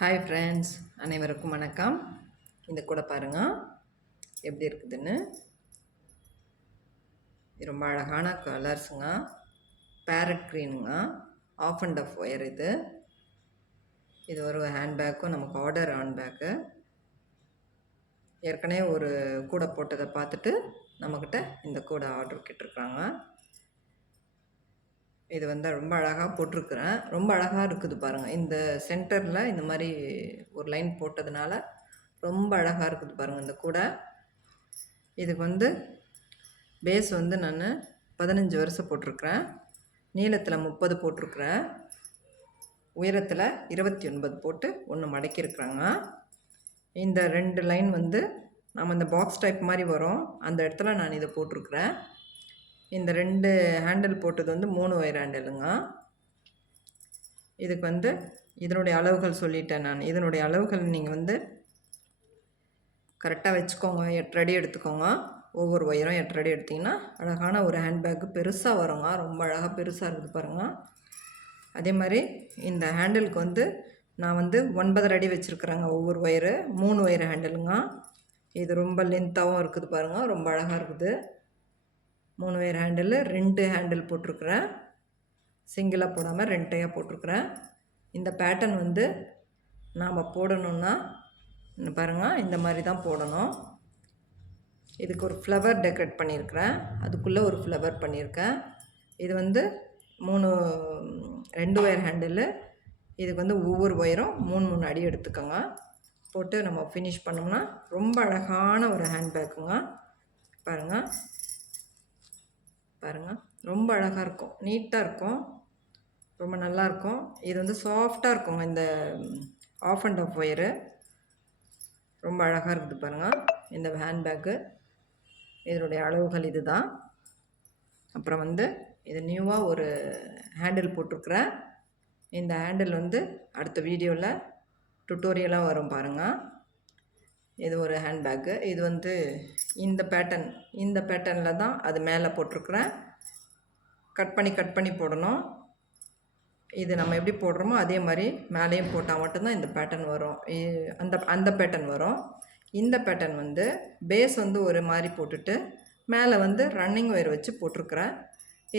Hi friends, அனைவருக்கும் வணக்கம். இந்த கூட பாருங்கள் எப்படி இருக்குதுன்னு. ரொம்ப அழகான கலர்ஸுங்க. பேரட் க்ரீனுங்க. ஆஃப் அண்ட் ஆஃப் ஒயர் இது ஒரு ஹேண்ட்பேக்கும் நமக்கு ஆர்டர் ஹேண்ட்பேக்கு. ஏற்கனவே ஒரு கூடை போட்டதை பார்த்துட்டு நம்மக்கிட்ட இந்த கூடை ஆர்டர் கேட்டிருக்காங்க. இது ரொம்ப அழகாக போட்டிருக்கிறேன். ரொம்ப அழகாக இருக்குது பாருங்கள். இந்த சென்டரில் இந்த மாதிரி ஒரு லைன் போட்டதுனால ரொம்ப அழகாக இருக்குது பாருங்கள் இந்த கூடை. இதுக்கு பேஸ் நான் 15 வருஷம் போட்டிருக்கிறேன். நீளத்தில் 30 போட்டிருக்கிறேன். உயரத்தில் 29 போட்டு ஒன்று மடக்கியிருக்கிறாங்க. இந்த 2 லைன் நம்ம இந்த பாக்ஸ் டைப் மாதிரி வரும், அந்த இடத்துல நான் இதை போட்டிருக்கிறேன். இந்த 2 ஹேண்டில் போட்டது 3 ஒயர் ஹேண்டிலுங்க. இதுக்கு இதனுடைய அளவுகள் சொல்லிட்டேன் நான். இதனுடைய அளவுகள் நீங்கள் கரெக்டாக வச்சுக்கோங்க. 8 அடி எடுத்துக்கோங்க. ஒவ்வொரு ஒயரும் 8 அடி எடுத்திங்கன்னா அழகான ஒரு ஹேண்ட்பேக்கு பெருசாக வருங்க. ரொம்ப அழகாக பெருசாக இருக்குது பாருங்கள். அதே மாதிரி இந்த ஹேண்டிலுக்கு நான் 9 அடி வச்சுருக்குறேங்க. ஒவ்வொரு ஒயரு 3 ஒயர் ஹேண்டிலுங்க. இது ரொம்ப லென்த்தாகவும் இருக்குது பாருங்கள். ரொம்ப அழகாக இருக்குது. 3 ஒயர் ஹேண்டில் 2 ஹேண்டில் போட்டிருக்கிறேன். சிங்கிளாக போடாமல் 2டையாக போட்டிருக்கிறேன். இந்த பேட்டர்ன் நாம் போடணுன்னா பாருங்கள், இந்த மாதிரி தான் போடணும். இதுக்கு ஒரு ஃப்ளவர் டெக்கரேட் பண்ணியிருக்கிறேன். அதுக்குள்ளே ஒரு ஃப்ளவர் பண்ணியிருக்கேன். இது 2 ஒயர் ஹேண்டில். இதுக்கு ஒவ்வொரு ஒயரும் 3 அடி எடுத்துக்கோங்க. போட்டு நம்ம ஃபினிஷ் பண்ணோம்னா ரொம்ப அழகான ஒரு ஹேண்ட்பேக்குங்க. பாருங்கள் ரொம்ப அழகாக இருக்கும், நீட்டாக இருக்கும், ரொம்ப நல்லாயிருக்கும். இது சாஃப்டாக இருக்குங்க. இந்த ஆஃப் அண்ட் ஆஃப் ஒயரு ரொம்ப அழகாக இருக்குது பாருங்கள். இந்த ஹேண்ட்பேக்கு இதனுடைய அளவுகள் இது தான். அப்புறம் இது நியூவாக ஒரு ஹேண்டில் போட்டிருக்கிறேன். இந்த ஹேண்டில் அடுத்த வீடியோவில் டுட்டோரியலாக வரும் பாருங்கள். இது ஒரு ஹேண்ட்பேக்கு. இது இந்த பேட்டர்னில் தான் அது மேலே போட்டிருக்கிறேன். கட் பண்ணி போடணும். இது நம்ம எப்படி போடுறோமோ அதே மாதிரி மேலேயும் போட்டால் மட்டும்தான் இந்த பேட்டர்ன் வரும். அந்த பேட்டர்ன் வரும். இந்த பேட்டர்ன் பேஸ் ஒரு மாதிரி போட்டுட்டு மேலே ரன்னிங் ஒயர் வச்சு போட்டிருக்கிறேன்.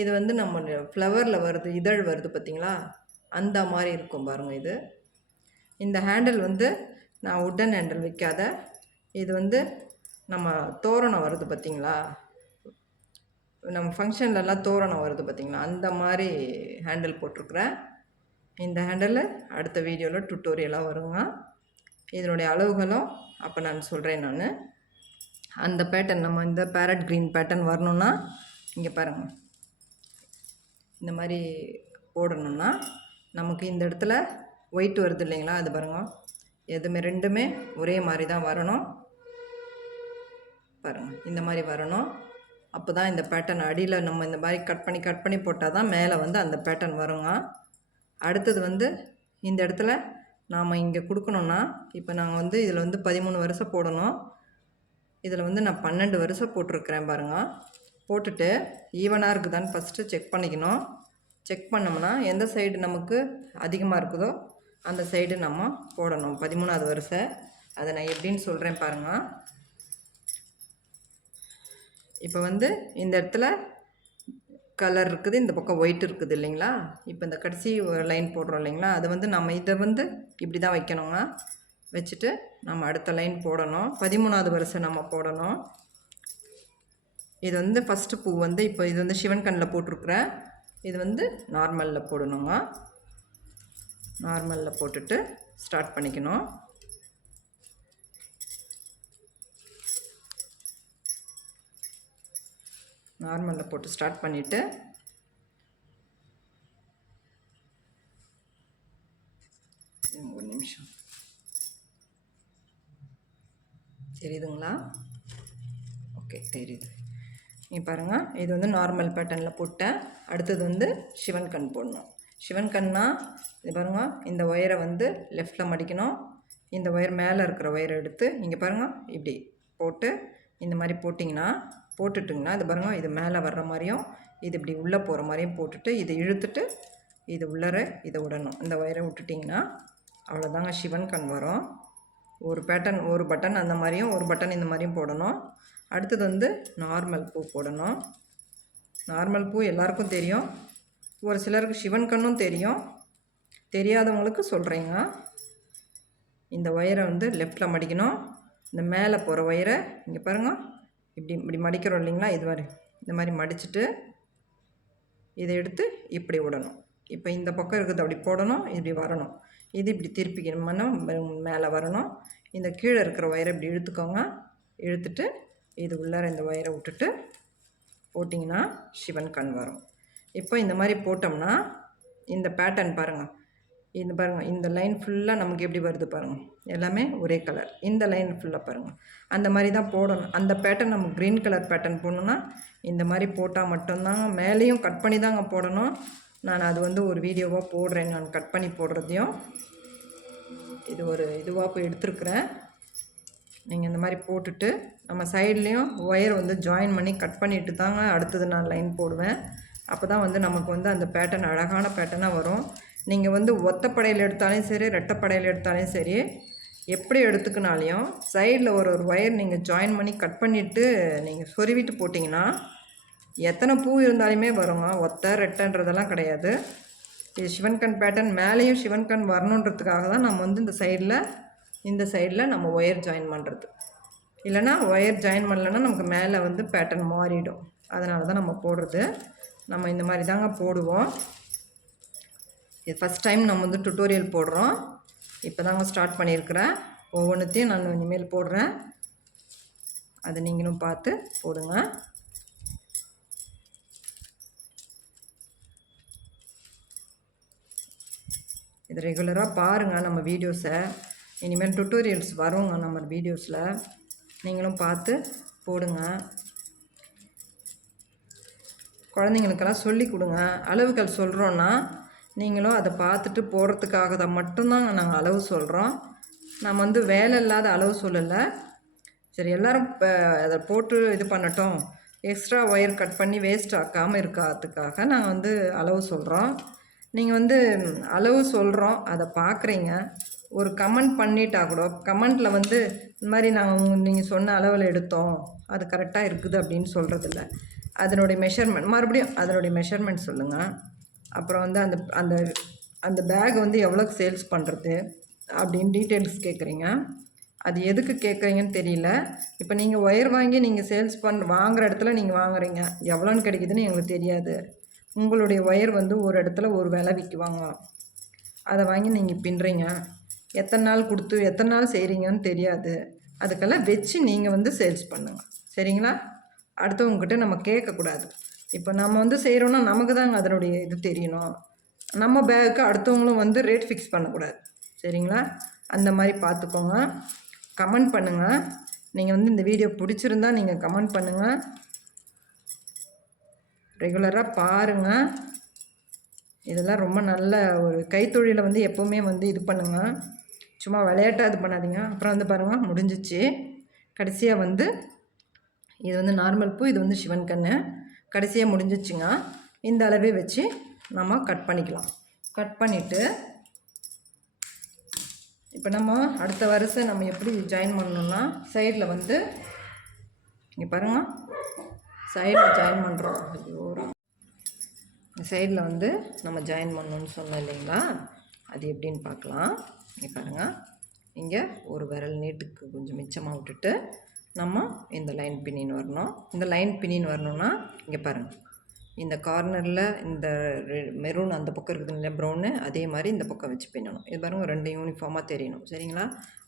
இது நம்ம ஃப்ளவரில் வருது, இதழ் வருது பார்த்திங்களா, அந்த மாதிரி இருக்கும் பாருங்கள். இது இந்த ஹேண்டில் நான் உட்டன் ஹேண்டில் வைக்காத, இது நம்ம தோரணம் வருது பார்த்திங்களா, நம்ம ஃபங்க்ஷன்லலாம் தோரணம் வருது பார்த்திங்களா, அந்த மாதிரி ஹேண்டில் போட்டிருக்கிறேன். இந்த ஹேண்டில் அடுத்த வீடியோவில் டுட்டோரியலாக வருங்க. இதனுடைய அளவுகளும் அப்போ நான் சொல்கிறேன். அந்த பேட்டர்ன் நம்ம இந்த பேரட் க்ரீன் பேட்டர்ன் வரணுன்னா இங்கே பாருங்கள், இந்த மாதிரி போடணுன்னா நமக்கு இந்த இடத்துல ஒயிட் வருது இல்லைங்களா, அது பாருங்கள். எதுவுமே 2மே ஒரே மாதிரி தான் வரணும் பாருங்கள். இந்த மாதிரி வரணும். அப்போ தான் இந்த பேட்டர்ன் அடியில் நம்ம இந்த மாதிரி கட் பண்ணி போட்டால் தான் மேலே அந்த பேட்டர்ன் வருங்க. அடுத்தது இந்த இடத்துல நாம் இங்கே கொடுக்கணுன்னா, இப்போ நாங்கள் இதில் 13 வருஷம் போடணும். இதில் நான் 12 வருஷம் போட்டிருக்கிறேன் பாருங்கள். போட்டுட்டு ஈவனாக இருக்குதான்னு ஃபஸ்ட்டு செக் பண்ணிக்கணும். செக் பண்ணோம்னா எந்த சைடு நமக்கு அதிகமாக இருக்குதோ அந்த சைடு நம்ம போடணும். 13வது வருஷம் அதை நான் எப்படின்னு சொல்கிறேன் பாருங்கள். இப்போ இந்த இடத்துல கலர் இருக்குது, இந்த பக்கம் ஒயிட் இருக்குது இல்லைங்களா. இப்போ இந்த கடைசி லைன் போடுறோம் இல்லைங்களா, அது நம்ம இதை இப்படி தான் வைக்கணுங்க. வச்சுட்டு நம்ம அடுத்த லைன் போடணும். 13வது வருஷம் நம்ம போடணும். இது ஃபஸ்ட்டு பூ இப்போ இது சிவன் கண்ணில் போட்டிருக்கிறேன். இது நார்மலில் போடணுங்க. நார்மலில் போட்டுட்டு ஸ்டார்ட் பண்ணிக்கணும். நார்மலில் போட்டு ஸ்டார்ட் பண்ணிவிட்டு ஒரு நிமிஷம் தெரியுதுங்களா? ஓகே, தெரியுது. நீங்கள் பாருங்கள், இது நார்மல் பேட்டர்னில் போட்டேன். அடுத்தது சிவன் கண் போடணும். சிவன் கண்ணா இது பாருங்கள், இந்த ஒயரை லெஃப்டில் மடிக்கணும். இந்த ஒயர் மேலே இருக்கிற ஒயரை எடுத்து இங்கே பாருங்கள் இப்படி போட்டு இந்த மாதிரி போட்டுட்டுங்கன்னா இது பாருங்கள், இது மேலே வர்ற மாதிரியும் இது இப்படி உள்ளே போகிற மாதிரியும் போட்டுட்டு இதை இழுத்துட்டு இது உள்ளர இதை விடணும். இந்த ஒயரை விட்டுட்டிங்கன்னா அவ்வளோதாங்க சிவன் கண் வரும். ஒரு பேட்டர்ன் ஒரு பட்டன் அந்த மாதிரியும் ஒரு பட்டன் இந்த மாதிரியும் போடணும். அடுத்தது வந்து நார்மல் பூ போடணும். நார்மல் பூ எல்லாருக்கும் தெரியும், ஒரு சிலருக்கு சிவன் கண்ணும் தெரியும். தெரியாதவங்களுக்கு சொல்கிறேங்க. இந்த ஒயரை வந்து லெஃப்டில் மடிக்கணும். இந்த மேலே போகிற ஒயரை இங்கே பாருங்கள், இப்படி மடிக்கிறோம் இல்லைங்களா, இது மாதிரி இந்த மாதிரி மடிச்சுட்டு இதை எடுத்து இப்படி விடணும். இப்போ இந்த பக்கம் இருக்கிறது அப்படி போடணும், இப்படி வரணும். இது இப்படி திருப்பிக்கணும்னா மேலே வரணும். இந்த கீழே இருக்கிற ஒயரை இப்படி இழுத்துக்கோங்க. இழுத்துட்டு இது உள்ளார இந்த ஒயரை விட்டுட்டு போட்டிங்கன்னா சிவன் கண் வரும். இப்போ இந்த மாதிரி போட்டோம்னா இந்த பேட்டர்ன் பாருங்கள், இந்த பாருங்கள், இந்த லைன் ஃபுல்லாக நமக்கு எப்படி வருது பாருங்கள், எல்லாமே ஒரே கலர். இந்த லைன் ஃபுல்லாக பாருங்கள், அந்த மாதிரி தான் போடணும். அந்த பேட்டர்ன் நம்ம க்ரீன் கலர் பேட்டர்ன் போடணுன்னா இந்த மாதிரி போட்டால் மட்டும்தான். மேலேயும் கட் பண்ணி தாங்க போடணும். நான் அது வந்து ஒரு வீடியோவாக போடுறேன், நான் கட் பண்ணி போடுறதையும். இது ஒரு இதுவாக போய் எடுத்துருக்குறேன். நீங்கள் இந்த மாதிரி போட்டுட்டு நம்ம சைட்லேயும் ஒயர் வந்து ஜாயின் பண்ணி கட் பண்ணிவிட்டு தாங்க அடுத்தது நான் லைன் போடுவேன். அப்போ தான் வந்து நமக்கு வந்து அந்த பேட்டர்ன் அழகான பேட்டர்னாக வரும். நீங்கள் வந்து ஒத்தப்படையில் எடுத்தாலும் சரி, ரெட்டைப்படையில் எடுத்தாலும் சரி, எப்படி எடுத்துக்கினாலையும் சைடில் ஒரு ஒயர் நீங்கள் ஜாயின் பண்ணி கட் பண்ணிவிட்டு நீங்கள் சொருவிட்டு போட்டிங்கன்னா எத்தனை பூ இருந்தாலுமே வருங்க. ஒத்தை ரெட்டைன்றதெல்லாம் கிடையாது. இது சிவன்கண் பேட்டர்ன். மேலேயும் சிவன்கண் வரணுன்றதுக்காக தான் நம்ம வந்து இந்த சைடில் நம்ம ஒயர் ஜாயின் பண்ணுறது. இல்லைனா ஒயர் ஜாயின் பண்ணலைன்னா நமக்கு மேலே வந்து பேட்டர்ன் மாறிடும். அதனால தான் நம்ம போடுறது. நம்ம இந்த மாதிரி தாங்க போடுவோம். இது ஃபஸ்ட் டைம் நம்ம வந்து டுட்டோரியல் போடுறோம். இப்போ தாங்க ஸ்டார்ட் பண்ணியிருக்கிறேன். ஒவ்வொன்றுத்தையும் நான் இனிமேல் போடுறேன். அதை நீங்களும் பார்த்து போடுங்க. இது ரெகுலராக பாருங்கள் நம்ம வீடியோஸை. இனிமேல் டுட்டோரியல்ஸ் வருங்க நம்ம வீடியோஸில், நீங்களும் பார்த்து போடுங்க. குழந்தைங்களுக்கெல்லாம் சொல்லி கொடுங்க. அளவுகள் சொல்கிறோன்னா நீங்களும் அதை பார்த்துட்டு போடுறதுக்காக தான் மட்டும்தாங்க நாங்கள் அளவு சொல்கிறோம். நம்ம வந்து வேலை இல்லாத அளவு சொல்லலை. சரி, எல்லோரும் இப்போ அதை போட்டு இது பண்ணட்டும், எக்ஸ்ட்ரா ஒயர் கட் பண்ணி வேஸ்ட் ஆக்காமல் இருக்கிறதுக்காக நாங்கள் வந்து அளவு சொல்கிறோம். நீங்கள் வந்து அளவு சொல்கிறோம், அதை பார்க்குறீங்க, ஒரு கமெண்ட் பண்ணிட்டா கூட கமெண்ட்டில் வந்து இந்த மாதிரி நாங்கள் நீங்கள் சொன்ன அளவில் எடுத்தோம், அது கரெக்டாக இருக்குது அப்படின்னு சொல்கிறதில்ல. அதனுடைய மெஷர்மெண்ட் மறுபடியும் அதனுடைய மெஷர்மெண்ட் சொல்லுங்கள். அப்புறம் வந்து அந்த பேக் வந்து எவ்வளோக்கு சேல்ஸ் பண்ணுறது அப்படின்னு டீட்டெயில்ஸ் கேட்குறீங்க. அது எதுக்கு கேட்குறீங்கன்னு தெரியல. இப்போ நீங்கள் ஒயர் வாங்கி நீங்கள் சேல்ஸ் வாங்குகிற இடத்துல நீங்கள் வாங்குறீங்க, எவ்வளோன்னு கிடைக்குதுன்னு எங்களுக்கு தெரியாது. உங்களுடைய ஒயர் வந்து ஒரு இடத்துல ஒரு விலை விற்குவாங்க, அதை வாங்கி நீங்கள் பின்னுறீங்க. எத்தனை நாள் கொடுத்து எத்தனை நாள் செய்கிறீங்கன்னு தெரியாது. அதுக்கெல்லாம் வச்சு நீங்கள் வந்து சேல்ஸ் பண்ணுங்கள், சரிங்களா? அடுத்தவங்ககிட்ட நம்ம கேட்கக்கூடாது. இப்போ நம்ம வந்து செய்கிறோன்னா நமக்கு தாங்க அதனுடைய இது தெரியணும். நம்ம பேக்கு அடுத்தவங்களும் வந்து ரேட் ஃபிக்ஸ் பண்ணக்கூடாது, சரிங்களா? அந்த மாதிரி பார்த்துக்கோங்க. கமெண்ட் பண்ணுங்கள். நீங்கள் வந்து இந்த வீடியோ பிடிச்சிருந்தா நீங்கள் கமெண்ட் பண்ணுங்கள். ரெகுலராக பாருங்கள். இதெல்லாம் ரொம்ப நல்ல ஒரு கைத்தொழிலை வந்து எப்போவுமே வந்து இது பண்ணுங்கள். சும்மா விளையாட்டாக இது பண்ணாதீங்க. அப்புறம் வந்து பாருங்கள், முடிஞ்சிச்சு. கடைசியாக வந்து இது வந்து நார்மல் பூ, இது வந்து சிவன் கண்ணு. கடைசியாக முடிஞ்சிச்சுங்க. இந்த அளவே வச்சு நம்ம கட் பண்ணிக்கலாம். கட் பண்ணிவிட்டு இப்போ நம்ம அடுத்த வரிசை நம்ம எப்படி ஜாயின் பண்ணணும்னா, சைடில் வந்து இங்கே பாருங்கள், சைடில் ஜாயின் பண்ணுறோம். ஐயோ, சைடில் வந்து நம்ம ஜாயின் பண்ணணும்னு சொன்னோம் இல்லைங்களா, அது எப்படின்னு பார்க்கலாம். இங்கே பாருங்கள், இங்கே ஒரு விரல் நீட்டுக்கு கொஞ்சம் மிச்சமாக விட்டுட்டு நம்ம இந்த லைன் பின்னின்னு வரணும். இந்த லைன் பின்னின்னு வரணும்னா இங்கே பாருங்கள், இந்த கார்னரில் இந்த மெரூன் அந்த பக்கம் இருக்குது இல்லையா, ப்ரௌனு, அதே மாதிரி இந்த பக்கம் வச்சு பின்னணும். இது பாருங்கள், ரெண்டு யூனிஃபார்மாக தெரியணும், சரிங்களா?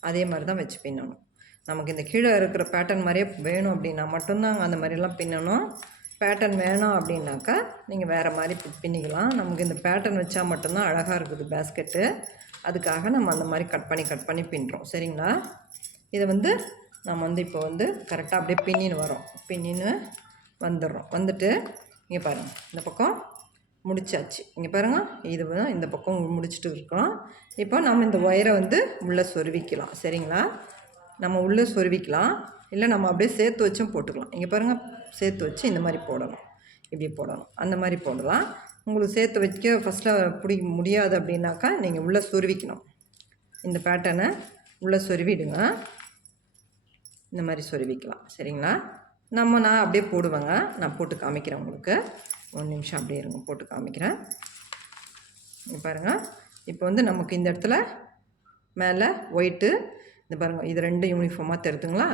அதே மாதிரி தான் வச்சு பின்னணும். நமக்கு இந்த கீழே இருக்கிற பேட்டர்ன் மாதிரியே வேணும் அப்படின்னா மட்டும்தான் அந்த மாதிரிலாம் பின்னணும். பேட்டர்ன் வேணும் அப்படின்னாக்கா நீங்கள் வேறு மாதிரி பின்னிக்கலாம். நமக்கு இந்த பேட்டர்ன் வச்சா மட்டும்தான் அழகாக இருக்குது பேஸ்கெட்டு. அதுக்காக நம்ம அந்த மாதிரி கட் பண்ணி பின்னுறோம், சரிங்களா? இதை வந்து நம்ம வந்து இப்போ வந்து கரெக்டாக அப்படியே பின்னின்னு வரோம். பின்னின்னு வந்துடுறோம். வந்துட்டு இங்கே பாருங்கள், இந்த பக்கம் முடிச்சாச்சு. இங்கே பாருங்கள், இது இந்த பக்கம் முடிச்சுட்டு இருக்கோம். இப்போ நம்ம இந்த ஒயரை வந்து உள்ளே சொருவிக்கலாம், சரிங்களா? நம்ம உள்ளே சொருவிக்கலாம், இல்லை நம்ம அப்படியே சேர்த்து வச்சும் போட்டுக்கலாம். இங்கே பாருங்கள், சேர்த்து வச்சு இந்த மாதிரி போடணும், இப்படி போடணும், அந்த மாதிரி போடலாம். உங்களுக்கு சேர்த்து வைக்க ஃபஸ்ட்டில் முடியாது அப்படின்னாக்கா நீங்கள் உள்ளே சொருவிக்கணும். இந்த பேட்டர்னை உள்ளே சொருவிடுங்க. இந்த மாதிரி சொருவிக்கலாம். சரிங்களா? நான் அப்படியே போடுவேங்க. நான் போட்டு காமிக்கிறேன் உங்களுக்கு. 1 நிமிஷம் அப்படியே இருங்க, போட்டு காமிக்கிறேன். பாருங்கள், இப்போ வந்து நமக்கு இந்த இடத்துல மேலே ஒயிட்டு, இந்த பாருங்கள், இது 2 யூனிஃபார்மாக தெரியுதுங்களா?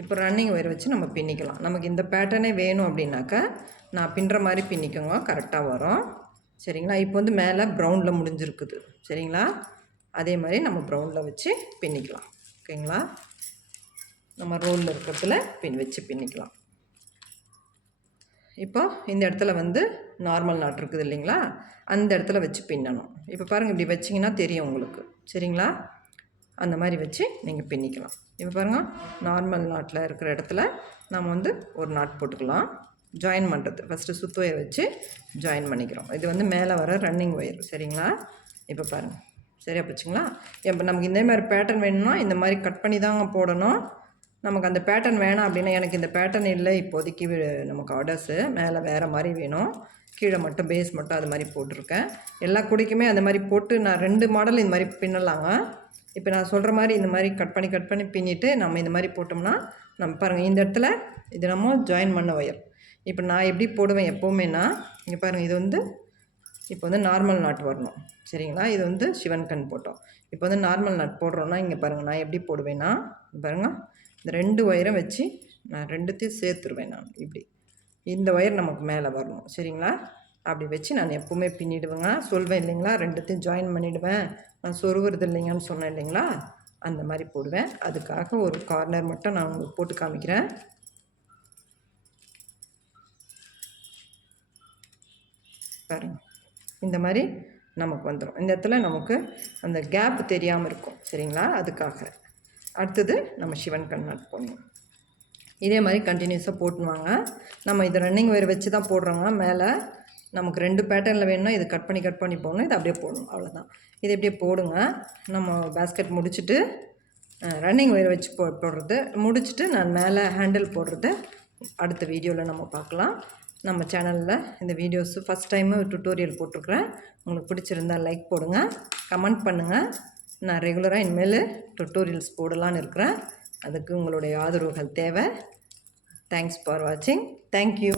இப்போ ரன்னிங் ஒயர் வச்சு நம்ம பின்னிக்கலாம். நமக்கு இந்த பேட்டர்னே வேணும் அப்படின்னாக்கா நான் பின்னுற மாதிரி பின்னிக்கோங்க, கரெக்டாக வரும். சரிங்களா? இப்போ வந்து மேலே ப்ரௌனில் முடிஞ்சிருக்குது. சரிங்களா? அதே மாதிரி நம்ம ப்ரௌனில் வச்சு பின்னிக்கலாம். ஓகேங்களா? நம்ம ரோலில் இருக்கிறதுல வச்சு பின்னிக்கலாம். இப்போ இந்த இடத்துல வந்து நார்மல் நாட் இருக்குது இல்லைங்களா? அந்த இடத்துல வச்சு பின்னணும். இப்போ பாருங்கள், இப்படி வச்சிங்கன்னா தெரியும் உங்களுக்கு. சரிங்களா? அந்த மாதிரி வச்சு நீங்கள் பின்னிக்கலாம். இப்போ பாருங்கள், நார்மல் நாட்டில் இருக்கிற இடத்துல நம்ம வந்து ஒரு நாட் போட்டுக்கலாம். ஜாயின் பண்ணுறது ஃபஸ்ட்டு சுத்து ஒயர் வச்சு ஜாயின் பண்ணிக்கிறோம். இது வந்து மேலே வர ரன்னிங் ஒயர். சரிங்களா? இப்போ பாருங்கள், சரியாக போச்சுங்களா? இப்போ நமக்கு இந்த மாதிரி பேட்டர்ன் வேணும்னா இந்த மாதிரி கட் பண்ணி தாங்க போடணும். நமக்கு அந்த பேட்டர்ன் வேணாம் அப்படின்னா, எனக்கு இந்த பேட்டர்ன் இல்லை இப்போதைக்கு, நமக்கு ஆர்டர்ஸு மேலே வேறு மாதிரி வேணும், கீழே மட்டும் பேஸ் மட்டும் அது மாதிரி போட்டிருக்கேன். எல்லா கூடைக்குமே அந்த மாதிரி போட்டு நான் 2 மாடல் இந்த மாதிரி பின்னலாங்க. இப்போ நான் சொல்கிற மாதிரி இந்த மாதிரி கட் பண்ணி பின்னிட்டு நம்ம இந்த மாதிரி போட்டோம்னா, நம்ம பாருங்கள், இந்த இடத்துல இது நம்ம ஜாயின் பண்ண ஒயர். இப்போ நான் எப்படி போடுவேன் எப்போவுமேனா, இங்கே பாருங்கள், இது வந்து இப்போ வந்து நார்மல் நாட் வரணும். சரிங்களா? இது வந்து சிவன் கண் போட்டோம். இப்போ வந்து நார்மல் நாட் போடுறோன்னா, இங்கே பாருங்கள், நான் எப்படி போடுவேன்னா, பாருங்கள், இந்த 2 ஒயரும் வச்சு நான் 2த்தையும் சேர்த்துருவேன். நான் இப்படி இந்த ஒயர் நமக்கு மேலே வரணும். சரிங்களா? அப்படி வச்சு நான் எப்போவுமே பின்னிடுவேங்க. சொல்வேன் இல்லைங்களா, 2த்தையும் ஜாயின் பண்ணிவிடுவேன், நான் சொருவுறது இல்லைங்கன்னு சொன்னேன் இல்லைங்களா, அந்த மாதிரி போடுவேன். அதுக்காக ஒரு கார்னர் மட்டும் நான் உங்களுக்கு போட்டு காமிக்கிறேன். பாருங்கள், இந்த மாதிரி நமக்கு வந்துடும். இந்த இடத்துல நமக்கு அந்த கேப் தெரியாமல் இருக்கும். சரிங்களா? அதுக்காக. அடுத்தது நம்ம சிவன் கண் நாட் போடணும். இதே மாதிரி கண்டினியூஸாக போட்டுவாங்க. நம்ம இதை ரன்னிங் ஒயர் வச்சு தான் போடுறோங்க. மேலே நமக்கு 2 பேட்டர்னில் வேணும்னா இது கட் பண்ணி போடணும், இதை அப்படியே போடணும், அவ்வளோதான். இது அப்படியே போடுங்க. நம்ம பேஸ்கெட் முடிச்சுட்டு ரன்னிங் ஒயர் வச்சு போடுறது முடிச்சுட்டு நான் மேலே ஹேண்டில் போடுறது அடுத்த வீடியோவில் நம்ம பார்க்கலாம். நம்ம சேனலில் இந்த வீடியோஸு ஃபஸ்ட் டைமு டுட்டோரியல் போட்டிருக்கிறேன். உங்களுக்கு பிடிச்சிருந்தால் லைக் போடுங்க, கமெண்ட் பண்ணுங்கள். நான் ரெகுலராக இனிமேல் டுட்டோரியல்ஸ் போடலான்னு இருக்கிறேன். அதுக்கு உங்களுடைய ஆதரவுகள் தேவை. தேங்க்ஸ் ஃபார் வாட்சிங். தேங்க்யூ.